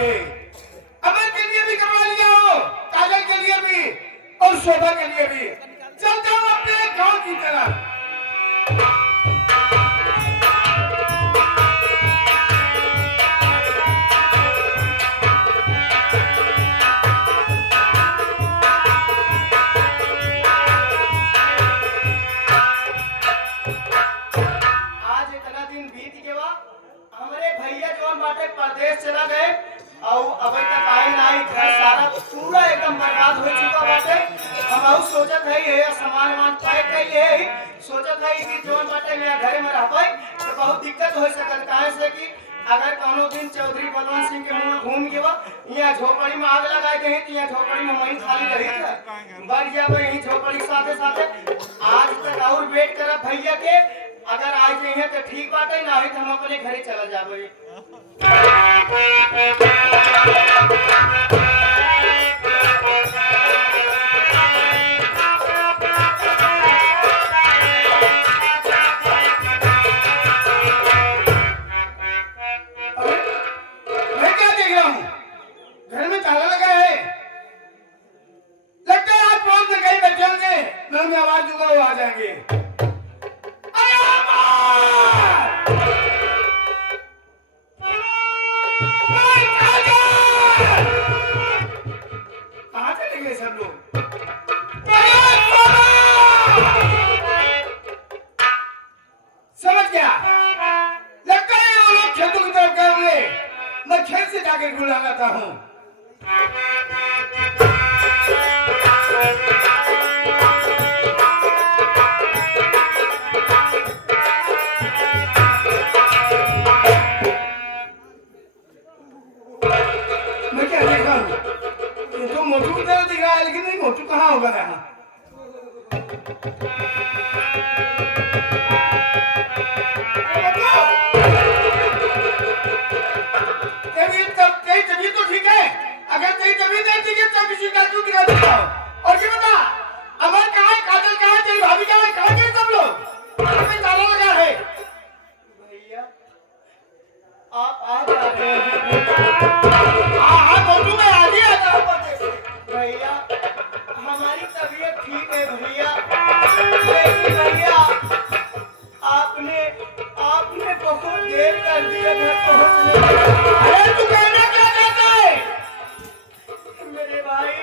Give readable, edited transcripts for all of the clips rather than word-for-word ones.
जाएंगे। अमर के लिए भी कपड़ा लिया हो, काजल के लिए भी और शोभा के लिए भी। चल जाओ अपने गांव की तरफ। परदेश चला गए और अभी तक आए नहीं। घर सारा पूरा एकदम बर्बाद हो चुका बाटे। हम सोचत है ये सामान वामान पैक कइले है, सोचत है कि जोन बाटे मेरा घर में रहबै तो बहुत दिक्कत हो सकत। काहे से कि अगर कोनो दिन चौधरी बलवंत सिंह के मुंह घूम गेबा यहाँ झोपड़ी में आग लगाए दे तो यहाँ झोपड़ी में वहीं खाली रही है बढ़ जाबो यहीं झोपड़ी के साथे साथे। आज तक और वेट करब भैया के, अगर आ जाए तो ठीक बात है, ना तो हम अपने घरे चला जाबे। मैं क्या देख रहा हूँ? घर में ताला लगा है। लगता है आज फोन में कहीं बैठे होंगे, मैं आवाज दूंगा वो आ जाएंगे। कहाँ चले गए सब लोग? समझ गया, लगता है वो लोग खेतों की तरफ गए होंगे। मैं खेत से जाकर बुला लाता हूँ। मैं क्या देख रहा हूँ? ये तो मोटू की तरह दिख रहा है, लेकिन नहीं, मोटू कहाँ होगा यहाँ? तेरी तबीयत तो ठीक है? अगर तेरी तबीयत नहीं ठीक है तो किसी डॉक्टर को दिखा देता हूँ। और ये बता, अमर कहाँ है, काजल कहाँ है, तेरी भाभी कहाँ है, कहाँ गए सब लोग? घर में ताला लगा है। भैया आप आ जा रहे हैं। हाँ मोटू, मैं आज ही आता हूँ। भैया हमारी तबीयत ठीक है भैया, लेकिन भैया आपने बहुत देर कर दिया घर पहुंचने में। अरे तू कहना क्या चाहता है? मेरे भाई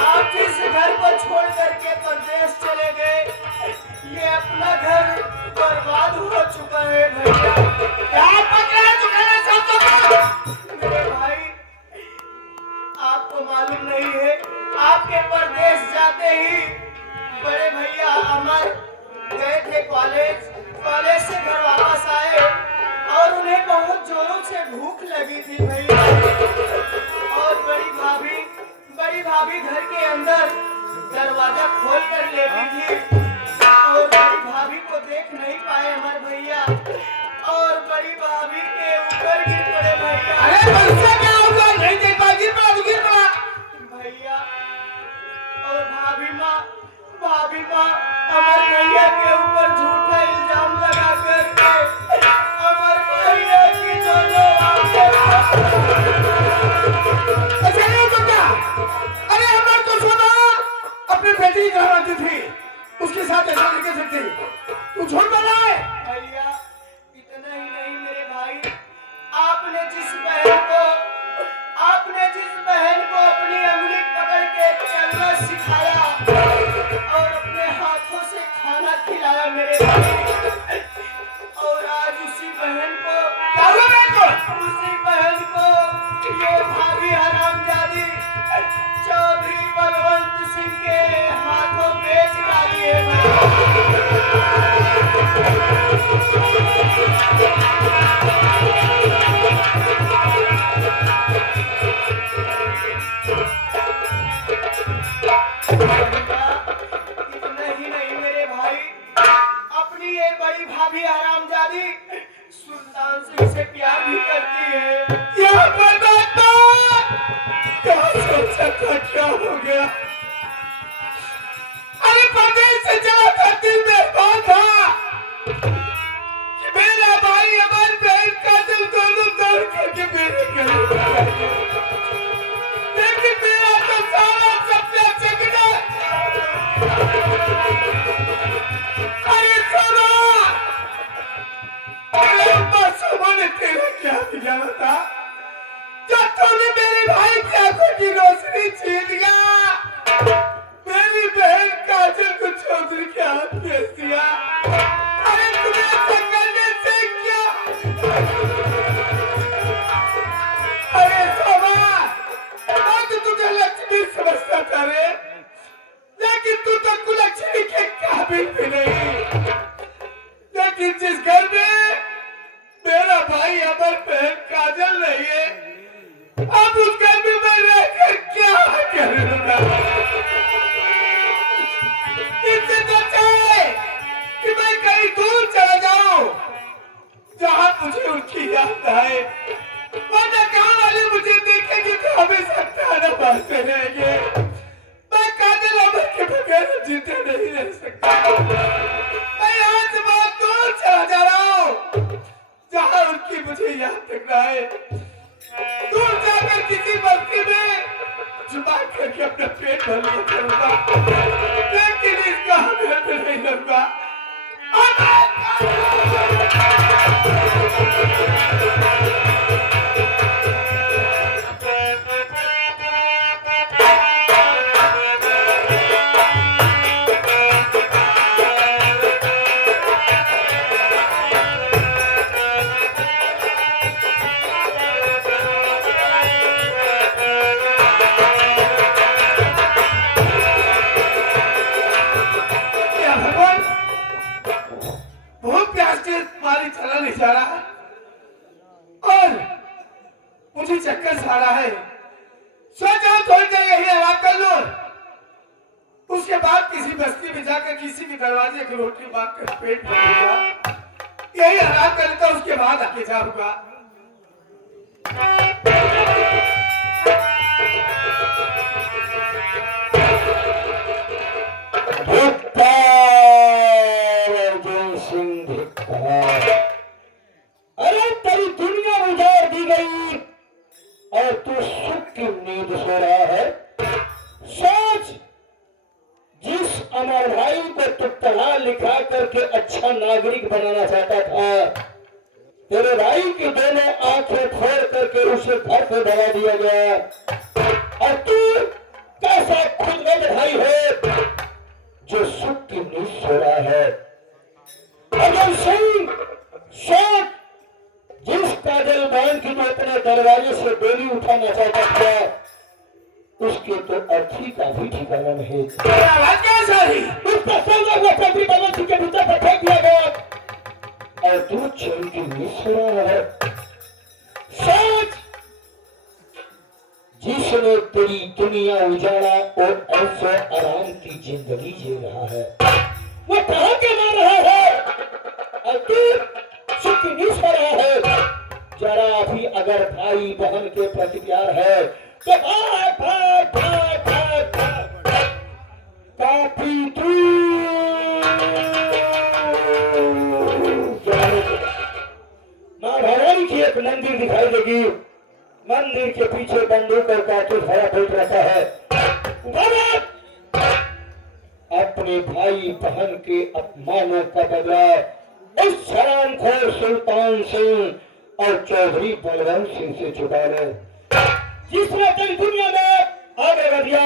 आप जिस घर को छोड़ करके परदेश चले गए, ये अपना घर बर्बाद हो चुका है भैया। क्या पकड़ा है तू कहना चाहता है? मेरे भाई आपको मालूम नहीं है, आपके परदेश जाते ही बड़े भैया अमर गए थे कॉलेज से घर वापस आए और उन्हें बहुत जोरों से भूख लगी थी भैया। और बड़ी भाभी घर के अंदर दरवाजा खोल कर लेटी थी और बड़ी भाभी को देख नहीं पाए अमर भैया और बड़ी भाभी के ऊपर गिर पड़े भैया। अरे बंसा क्या हुआ? नहीं देख पा, गिर पड़ा भैया। और भाभी माँ अमर भैया के ऊपर झूठा इल्जाम लगा कर अमर भैया की दोनों ऐसा नहीं तो क्या? अरे अमर तो सोना अपनी बेटी घर आती थी, उसके साथ ऐसा नहीं कर सकती। तू झूठ बोला है भैया। इतना ही नहीं मेरे भाई, आपने जिस बहन को अपनी अंगुली पकड़ के चलना सिखाया और अपने हाथों से खाना खिलाया मेरे भाई, और आज उसी बहन को ये भाभी हरामजादी चौधरी बलवंत सिंह के हाथों बेच डाली है इतना ही नहीं मेरे भाई, अपनी ये बड़ी भाभी हरामजादी सुल्तान सिंह से प्यार भी करती है। क्या सोचा था, क्या हो गया? अरे परदेश से चला था, दिल में कौन था कि मेरा भाई अमर बहन का दिल दोनों तोड़ करके मेरे गले बता, जब तूने मेरे भाई की आंखों की रोशनी छीन लिया, मेरी बहन काजल को चौधरी के हाथ भेज दिया। अरे तुम्हें ऐसा करने से क्या? अरे सोमा, मैं तो तुझे लक्ष्मी समझता था रे, लेकिन तू तो कुलक्ष्मी के काबिल भी नहीं। लेकिन जिस घर में मेरा भाई अमर बहन काजल नहीं है, अब उस घर में मैं रहकर क्या करूंगा? इससे तो अच्छा है कि मैं कहीं दूर चला जाऊं, जहां मुझे उनकी याद आए, वरना गांव वाले मुझे देखेंगे तो हमेशा ताना मारते रहेंगे। मैं काजल अमर के बगैर जीते नहीं रह सकता। मैं यहाँ से बहुत दूर चला जा रहा हूँ, जहां उनकी मुझे याद तक ना आए। दूर जाकर किसी बस्ती में जुबा करके अपना पेट भर लिया करूंगा, लेकिन इसका हमें तो नहीं लूंगा। चला नहीं जा रहा और मुझे चक्कर आ रहा है। सोचा थोड़ी देर यही आराम कर लो, उसके बाद किसी बस्ती में जाकर किसी भी दरवाजे की रोटी मांग कर पेट भरूंगा। यही आराम कर लेता, उसके बाद आके जाऊंगा। अरे तेरी दुनिया उजाड़ दी गई और तू सुख की नींद सो रहा है। सोच, जिस अमर भाई को तू पढ़ा लिखा करके अच्छा नागरिक बनाना चाहता था, तेरे भाई की दोनों आंखें फोड़ करके उसे घर से भगा दिया गया और तू कैसा खुदगर्ज भाई है जो सुख की नींद सो रहा है। अर्जुन सिंह, सोच, जिस काजल बहन की तो अपने दरवाजे से डोली उठाना चाहता था, उसके तो अर्थी का भी ठिकाना नहीं। उसका संग हुआ चौधरी बलवंत सिंह के भीतर पर फेंक दिया गया और तू चैन की नींद सो रहा है। सोच, जिसने तेरी दुनिया उजाड़ा और ऐसे आराम की जिंदगी जी रहा है, वो कहां के मार रहा है और तू सुख की नींद सो रहा है। जरा भी अगर भाई बहन के प्रति प्यार है तो भाई भाई भाई भाई काफी मां भवानी की एक मंदिर दिखाई देगी। मंदिर के पीछे बंदूक और कारतूस भरा बैठ रहता है। अपने भाई बहन के अपमानों का बदला उस हरामखोर सुल्तान सिंह और चौधरी बलवंत सिंह से चुका ले, जिसने तेरी दुनिया में आगे बढ़ दिया।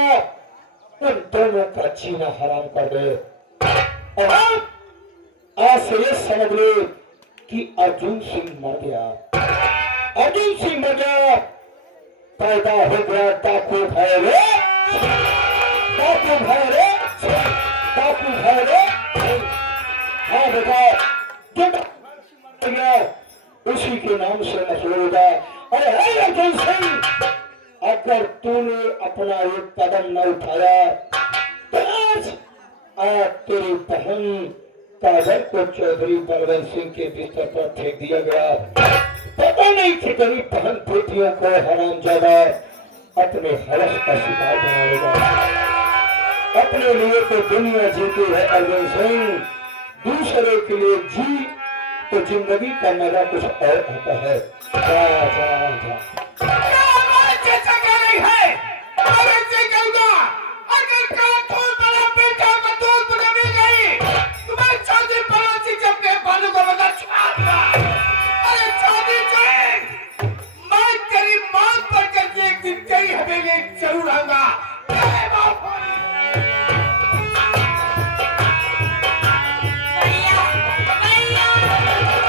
उन दोनों का जीना हराम कर दे। और आज से ये समझ ले कि अर्जुन सिंह मर गया। अर्जुन सिंह मर गया, पैदा हो गया डाकू भाई रे, डाकू भाई रे, डाकू भाई रे। हाँ बेटा, जो मर गया उसी के नाम से मशहूर होगा। अरे हे अर्जुन सिंह, अगर तूने अपना एक कदम न उठाया तो आज तेरी बहन काजल को चौधरी बलवंत सिंह के बिस्तर पर फेंक दिया गया। पता नहीं कि तेरी बहन बेटियों को हरामजादा अपने हवस का शिकार बनाएगा। अपने लिए तो दुनिया जीती है अर्जुन सिंह, दूसरे के लिए जी तो जिंदगी का मजा कुछ और होता है। जा जा जा।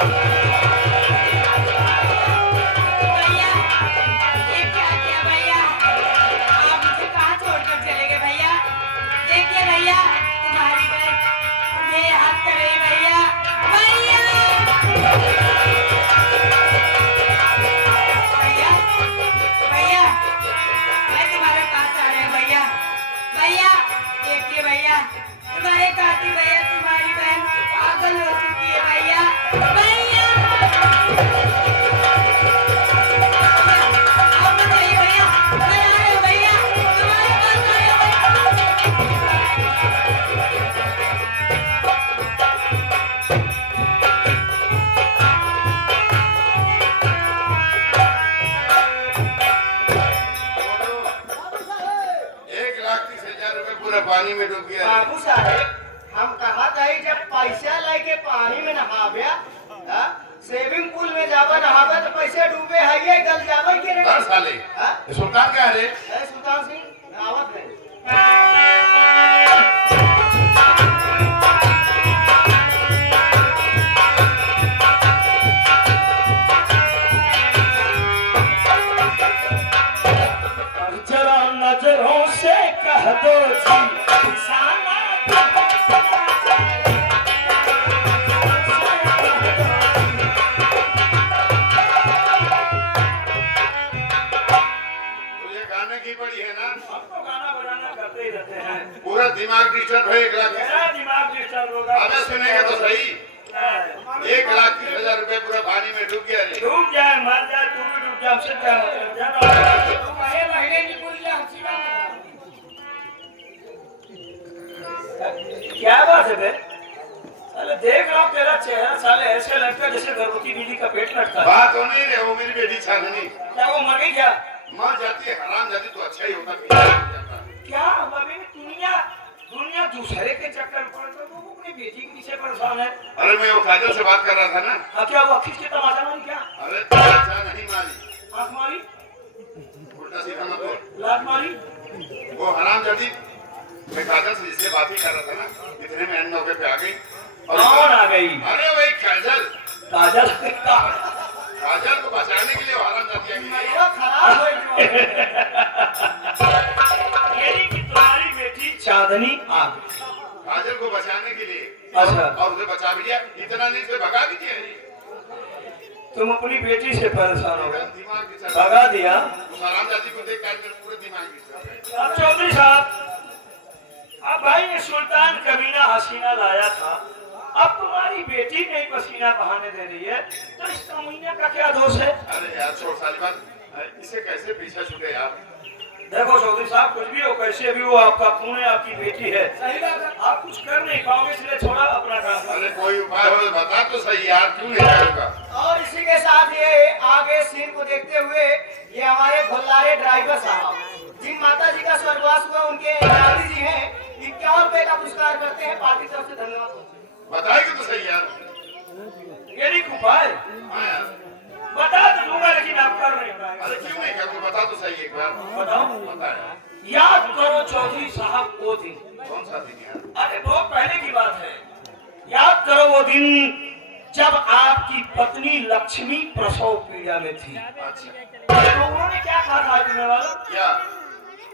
भैया ये क्या किया भैया? आप मुझे कहाँ छोड़कर चले गए भैया? देखिए भैया तुम्हारी बहन मेरे हाथ कर रही भैया। भैया भैया भैया मैं तुम्हारे पास आ रही हूँ भैया। भैया देखिए भैया तुम्हारे काकी भैया तुम्हारी बहन पागल हो चुकी है भैया। भैया आप बताइए भैया मैं आ रही हूँ भैया तुम्हारे पास आ रही हूँ एक लाख 30,000 रुपए पूरा पानी में डूब गया। बाबू साहेब हम कहा था जब पैसा लेके पानी में नहावे स्विमिंग पूल में जावा नहावे तो पैसे डूबे है ये गल जावे के रे हर साले हाँ? सुल्तान क्या है रे? सुल्तान सिंह आवत है। और जरा नजरों से कह दो जी निशाना तुझे गाने की पड़ी है ना? हम तो गाना बजाना करते ही रहते हैं। पूरा दिमाग डिस्टर्ब है। 1 लाख मेरा दिमाग डिस्टर्ब होगा। अबे सुनेगा तो सही। 1,30,000 रुपए पूरा पानी में डूब गया रे। डूब जाए मर जाए तू भी डूब जाए हमसे क्या मतलब? जाना महीने की पूरी हसीना क्या बात है बे? साले देख रहा हूँ तेरा चेहरा साले ऐसे लगता है जैसे गर्भवती बीवी का पेट लटका है। बात हो नहीं रे, वो मेरी बेटी चांदनी क्या वो मर गई क्या? मर जाती है हराम जाती तो अच्छा ही होता। क्या अभी दुनिया दुनिया दूसरे के चक्कर में पड़े तो वो अपनी बेटी के पीछे परेशान है। अरे मैं वो काजल से बात कर रहा था ना। हाँ क्या वो खींच के तमाशा मारी क्या? अरे अच्छा नहीं मारी, आँख मारी उल्टा सीधा मत बोल। लात मारी वो हराम जाती मैं काजल से जिससे बात ही कर रहा था ना, इतने में अन्य पे आ गई। कौन आ गई? अरे वही काजल। काजल काजल को बचाने के लिए वो हराम जाती है। मेरा खराब हो गया। यानी कि तुम्हारी बेटी चांदनी आ गई काजल को बचाने के लिए अच्छा। और उसे बचा भी दिया, इतना नहीं उसे भगा भी दिया। तुम अपनी बेटी से परेशान हो गए, दिमाग की भगा दिया। उस हराम जाती को देख कर पूरे दिमाग की अब चौधरी साहब अब भाई ये सुल्तान कमीना हसीना लाया था, अब तुम्हारी बेटी नहीं पसीना बहाने दे रही है तो इस कमीने का क्या दोष है? अरे यार छोड़ सारी बात, इसे कैसे पीछा छूटे यार। देखो चौधरी साहब कुछ भी हो कैसे भी हो आपका खून है आपकी बेटी है, आप कुछ कर नहीं पाओगे इसलिए थोड़ा अपना काम करो। अरे कोई उपाय हो तो बता तो सही यार, क्यों नहीं करूँगा? और इसी के साथ ये आगे सीन को देखते हुए ये हमारे भोलारे ड्राइवर साहब जिन माता जी का स्वर्गवास हुआ उनके दादी जी हैं 51 रुपए का पुरस्कार करते हैं पार्टी तरफ से। धन्यवाद। बताएगी तो सही यार। ये नहीं उपाय हाँ यार। बता तो दूंगा लेकिन आप कर नहीं पाएंगे। अरे क्यों नहीं कर, तू बता तो सही एक बार। बताओ बता यार। याद करो चौधरी साहब वो दिन, कौन सा दिन यार? अरे बहुत पहले की बात है, याद करो वो दिन जब आपकी पत्नी लक्ष्मी प्रसव पीड़ा में थी। अच्छा तो उन्होंने क्या कहा था तुम्हें मालूम? क्या?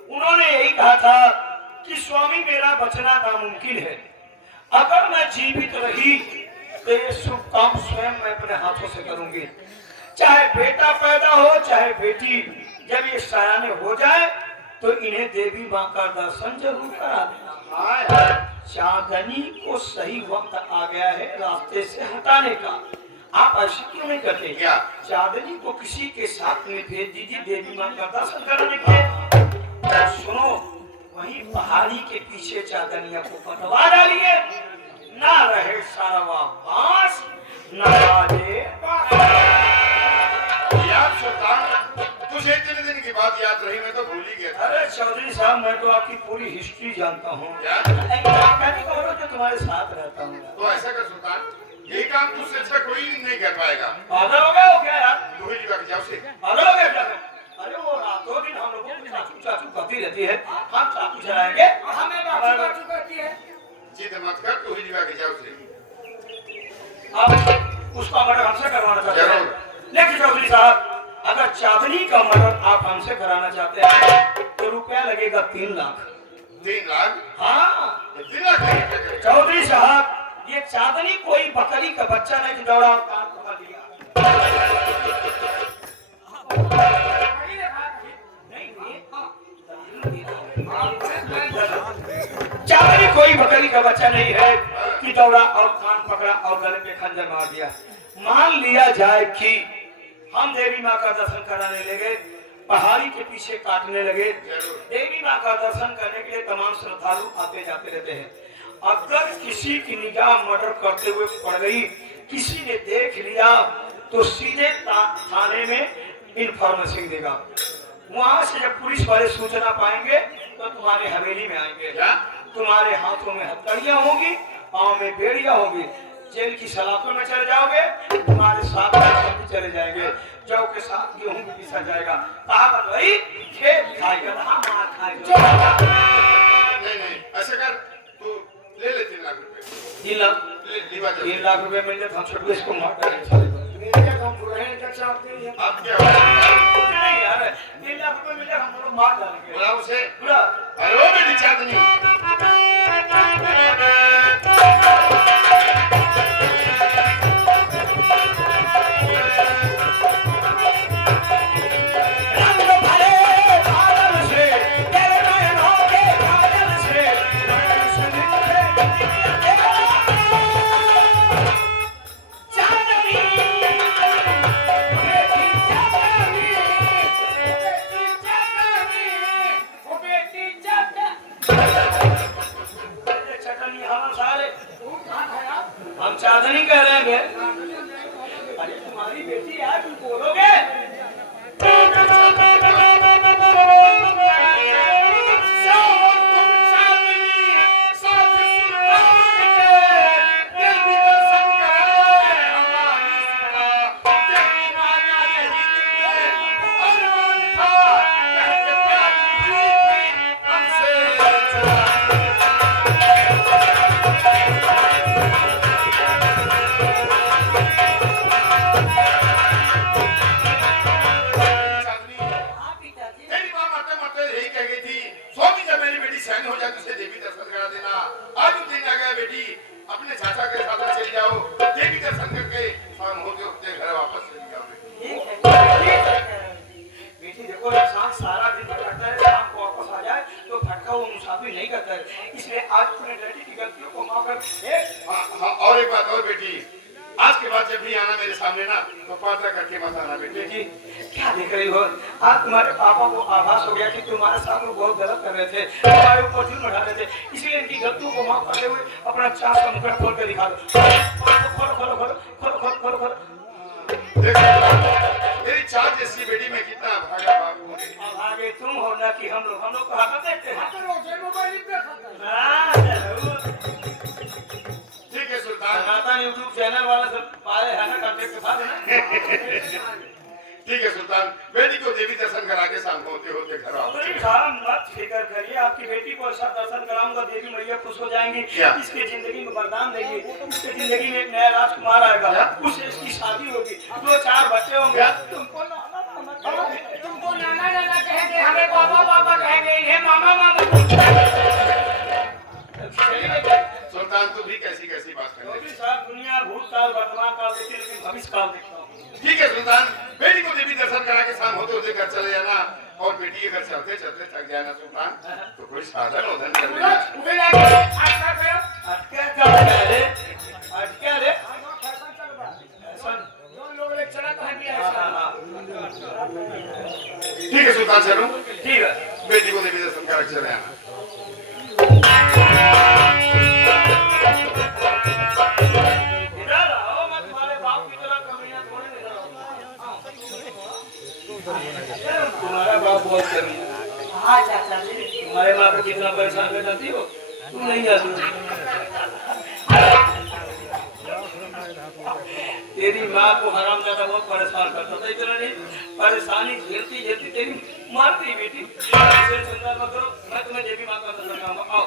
उन्होंने यही कहा था कि स्वामी मेरा बचना नामुमकिन है, अगर मैं जीवित रही तो ये शुभ काम स्वयं मैं अपने हाथों से करूंगी, चाहे बेटा पैदा हो चाहे बेटी। जब ये सयाने हो जाए तो इन्हें देवी माँ का दर्शन जरूर करा देना। हाँ यार। चांदनी को सही वक्त आ गया है रास्ते से हटाने का, आप ऐसे क्यों नहीं करते? क्या? चांदनी को किसी के साथ में भेज दीजिए देवी माँ का दर्शन कराने के। और सुनो वहीं पहाड़ी के पीछे चांदनिया को पटवा डालिए, ना रहे सारवा बांस ना बाजे यार सुल्तान, तुझे इतने दिन की बात याद रही, मैं तो भूल ही गया था। अरे चौधरी साहब मैं तो आपकी पूरी हिस्ट्री जानता हूँ, यार कहने का मतलब जो तुम्हारे साथ रहता हूँ। तो ऐसा कर सुल्तान, ये काम तुझसे अच्छा कोई नहीं कर पाएगा। पागल हो गए हो क्या यार? तू ही जीवा के जाओ से। पागल हो गए क्या? अरे वो रातों दिन हम लोगों को चाचू चाचू करती रहती है, हम चाचू चलाएंगे हमें बातू बातू करती है। जिद मत कर, तू ही जीवा के जाओ से। अब उसका मर्डर कोई बकरी का बच्चा नहीं है कि दौड़ा और कान पकड़ा और गले पे खंजर मार दिया। मान लिया जाए कि हम देवी माँ का दर्शन कराने लगे, पहाड़ी के पीछे काटने लगे। देवी माँ का दर्शन करने के लिए तमाम श्रद्धालु आते जाते रहते हैं। अगर किसी की निगाह मर्डर करते हुए पड़ गई, किसी ने देख लिया, तो सीधे थाने में इंफॉर्मेशन देगा। वहां से जब पुलिस वाले सूचना पाएंगे तो तुम्हारे हवेली में आएंगे। तुम्हारे हाथों में हथकड़ियां होगी, पाँव में बेड़ियां होगी, जेल की सलाखों में चले जाओगे। तुम्हारे साथ भी चले जाएंगे, जौ के साथ गेहूं भी पीसा जाएगा। कहावत वही, खेत खाएगा मार खाएगा। नहीं ऐसे कर, तू ले 3 लाख रुपए। 3 लाख? 3 लाख रुपए मिल जाए तो हम छोटे इसको मार डालेंगे। अब क्या होगा? नहीं यार, 3 लाख रुपए मिल जाए हम लोग मार डालेंगे। बुला उसे। बुला। अरे वो बेटी चांदनी, हम चांदनी कह रहे हैं। अरे तुम्हारी बेटी यार, तुम बोलोगे? अपने चाचा के साथ चले जाओ, देवी दर्शन करके शाम होते होते घर वापस चले जाओ। बेटी देखो, इंसान सारा दिन भटकता है, शाम को वापस आ जाए तो भटका वो मुसाफिर नहीं करता है। इसलिए आज अपने डैडी की गलतियों को माफ कर। और एक बात और बेटी, आज के बाद जब भी आना मेरे सामने ना, तो पर्दा करके मत आना बेटी। बेटी क्या देख रही हो? आज तुम्हारे पापा को आभास हो गया कि तुम्हारे साथ वो बहुत गलत कर रहे थे, तुम्हारे ऊपर जुल्म बढ़ा रहे थे। इसलिए इनकी गलतियों को माफ करते हुए अपना चार का मुखड़ा खोल कर दिखा दो। खोलो खोलो खोलो खोलो खोलो खोलो खोलो। मेरी चार जैसी बेटी में कितना भागा बाप हूँ। अब आगे तुम हो ना कि हम लोग को हाथ देखते हैं। ठीक है सुल्तान, सनातन यूट्यूब चैनल वाला सब पाए है ना, कांटेक्ट के साथ है ना। ठीक है सुल्तान, बेटी को देवी दर्शन करा के शाम होते होते घर आओ। मत फिक्र करिए, आपकी बेटी को ऐसा दर्शन कराऊंगा, देवी मैया खुश हो जाएंगी। इसकी जिंदगी में वरदान देंगे, इसकी जिंदगी में एक नया राजकुमार आएगा, उससे इसकी शादी होगी, 2-4 बच्चे होंगे। तुमको नाना नाना कहेंगे, हमें पापा पापा कहेंगे, इन्हें मामा मामा। सुल्तान तू भी कैसी कैसी बात कर रही है? दुनिया भूतकाल वर्तमान काल देखती है, लेकिन भविष्य काल देखता हूँ। ठीक है सुल्तान, बेटी को देवी दर्शन करा के शाम होते होते घर चले जाना, और बेटी के घर चलते चलते थक जाए ना सुल्तान, तो कोई साधन उधन कर लेना। ठीक है सुल्तान चलो, ठीक है, बेटी को देवी दर्शन करा के चले आना। तुम्हारा बाप बहुत कमी है। हाँ चाचा जी, तुम्हारे माँ को कितना परेशान कर जाती हो, तुम नहीं जानती। तेरी माँ को हरामजादा बहुत परेशान करता था, इतना नहीं परेशानी झेलती झेलती तेरी मार गई बेटी। चिंता मत करो, मैं तुम्हें देवी माँ का दर्शन कराऊंगा। आओ।